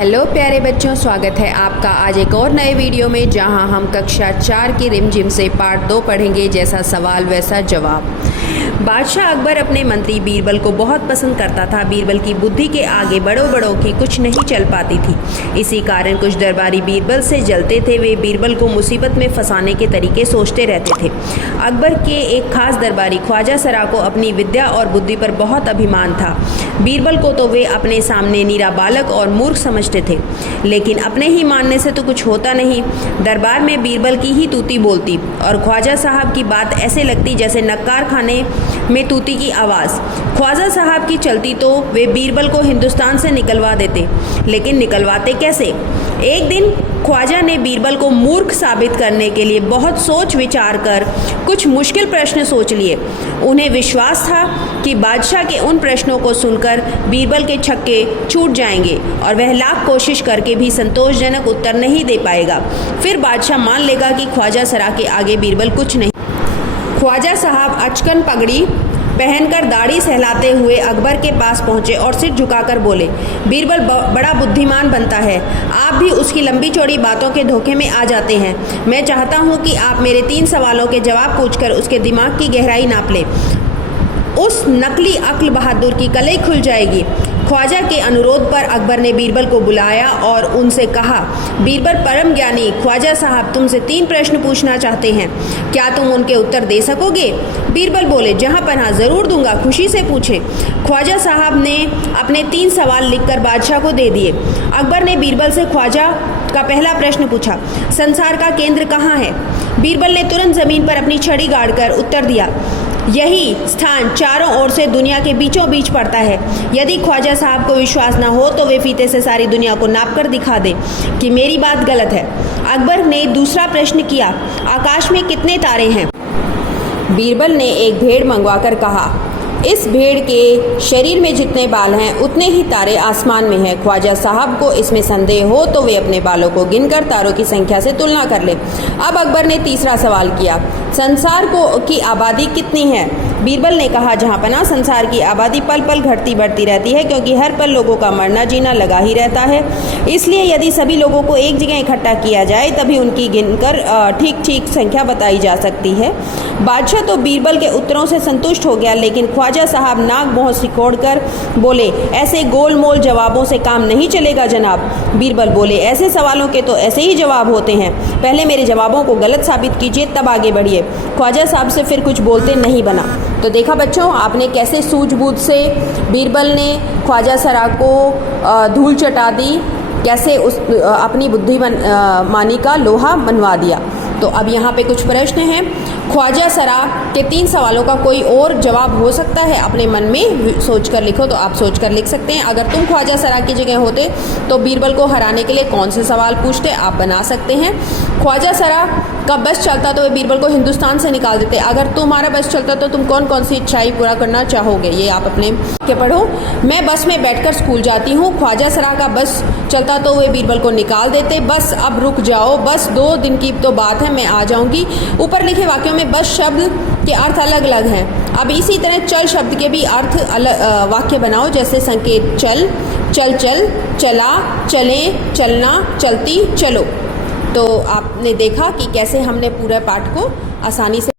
Hello प्यारे बच्चों, स्वागत है आपका आज एक और नए वीडियो में, जहां हम कक्षा 4 की रिमझिम से पार्ट 2 पढ़ेंगे। जैसा सवाल वैसा जवाब। बादशाह अकबर अपने मंत्री बीरबल को बहुत पसंद करता था। बीरबल की बुद्धि के आगे बड़ों की कुछ नहीं चल पाती थी। इसी कारण कुछ दरबारी बीरबल से जलते थे। वे बीरबल को मुसीबत में फंसाने के तरीके सोचते रहते थे। अकबर के एक खास दरबारी ख्वाजा सरा को अपनी विद्या और बुद्धि पर बहुत अभिमान था। बीरबल को तो वे अपने सामने नीरा बालक और मूर्ख समझते थे, लेकिन अपने ही मानने से तो कुछ होता नहीं। दरबार में बीरबल की ही तूती बोलती और ख्वाजा साहब की बात ऐसे लगती जैसे नक्कार खाने में तूती की आवाज़। ख्वाजा साहब की चलती तो वे बीरबल को हिंदुस्तान से निकलवा देते, लेकिन निकलवाते कैसे? एक दिन ख्वाजा ने बीरबल को मूर्ख साबित करने के लिए बहुत सोच विचार कर कुछ मुश्किल प्रश्न सोच लिए। उन्हें विश्वास था कि बादशाह के उन प्रश्नों को सुनकर बीरबल के छक्के छूट जाएंगे और वह लाख कोशिश करके भी संतोषजनक उत्तर नहीं दे पाएगा। फिर बादशाह मान लेगा कि ख्वाजा सरा के आगे बीरबल कुछ नहीं। ख्वाजा साहब अचकन पगड़ी पहनकर दाढ़ी सहलाते हुए अकबर के पास पहुंचे और सिर झुकाकर बोले, बीरबल बड़ा बुद्धिमान बनता है, आप भी उसकी लंबी चौड़ी बातों के धोखे में आ जाते हैं। मैं चाहता हूं कि आप मेरे 3 सवालों के जवाब पूछकर उसके दिमाग की गहराई नाप लें। उस नकली अक्ल बहादुर की कलई खुल जाएगी। ख्वाजा के अनुरोध पर अकबर ने बीरबल को बुलाया और उनसे कहा, बीरबल परम ज्ञानी, ख्वाजा साहब तुमसे 3 प्रश्न पूछना चाहते हैं, क्या तुम उनके उत्तर दे सकोगे? बीरबल बोले, जहां पनाह जरूर दूंगा, खुशी से पूछें। ख्वाजा साहब ने अपने 3 सवाल लिखकर बादशाह को दे दिए। अकबर ने बीरबल से ख्वाजा का पहला प्रश्न पूछा, संसार का केंद्र कहाँ है? बीरबल ने तुरंत जमीन पर अपनी छड़ी गाड़कर उत्तर दिया, यही स्थान चारों ओर से दुनिया के बीचों बीच पड़ता है। यदि ख्वाजा साहब को विश्वास न हो तो वे फीते से सारी दुनिया को नापकर दिखा दें कि मेरी बात गलत है। अकबर ने दूसरा प्रश्न किया, आकाश में कितने तारे हैं? बीरबल ने एक भेड़ मंगवाकर कहा, इस भेड़ के शरीर में जितने बाल हैं उतने ही तारे आसमान में हैं। ख्वाजा साहब को इसमें संदेह हो तो वे अपने बालों को गिनकर तारों की संख्या से तुलना कर ले। अब अकबर ने तीसरा सवाल किया, संसार की आबादी कितनी है? बीरबल ने कहा, जहाँ पनाह संसार की आबादी पल पल घटती बढ़ती रहती है, क्योंकि हर पल लोगों का मरना जीना लगा ही रहता है। इसलिए यदि सभी लोगों को एक जगह इकट्ठा किया जाए तभी उनकी गिनकर ठीक ठीक संख्या बताई जा सकती है। बादशाह तो बीरबल के उत्तरों से संतुष्ट हो गया, लेकिन ख्वाजा साहब नाक मुँह सिकोड़कर बोले, ऐसे गोल मोल जवाबों से काम नहीं चलेगा जनाब। बीरबल बोले, ऐसे सवालों के तो ऐसे ही जवाब होते हैं, पहले मेरे जवाबों को गलत साबित कीजिए तब आगे बढ़िए। ख्वाजा साहब से फिर कुछ बोलते नहीं बना। तो देखा बच्चों, आपने कैसे सूझबूझ से बीरबल ने ख्वाजा सरा को धूल चटा दी, कैसे उस अपनी बुद्धिमानी का लोहा मनवा दिया। तो अब यहाँ पे कुछ प्रश्न हैं। ख्वाजा सरा के 3 सवालों का कोई और जवाब हो सकता है? अपने मन में सोचकर लिखो। तो आप सोचकर लिख सकते हैं, अगर तुम ख्वाजा सरा की जगह होते तो बीरबल को हराने के लिए कौन से सवाल पूछते, आप बना सकते हैं। ख्वाजा सरा का बस चलता तो वे बीरबल को हिंदुस्तान से निकाल देते। अगर तुम्हारा बस चलता तो तुम कौन कौन सी इच्छाएं पूरा करना चाहोगे, ये आप अपने के पढ़ो। मैं बस में बैठकर स्कूल जाती हूँ। ख्वाजा सरा का बस चलता तो वे बीरबल को निकाल देते। बस अब रुक जाओ, बस 2 दिन की तो बात है, मैं आ जाऊंगी। ऊपर लिखे वाक्यों में बस शब्द के अर्थ अलग अलग हैं। अब इसी तरह चल शब्द के भी अर्थ अलग वाक्य बनाओ, जैसे संकेत चल, चल चल, चला, चले, चलना, चलती, चलो। तो आपने देखा कि कैसे हमने पूरे पाठ को आसानी से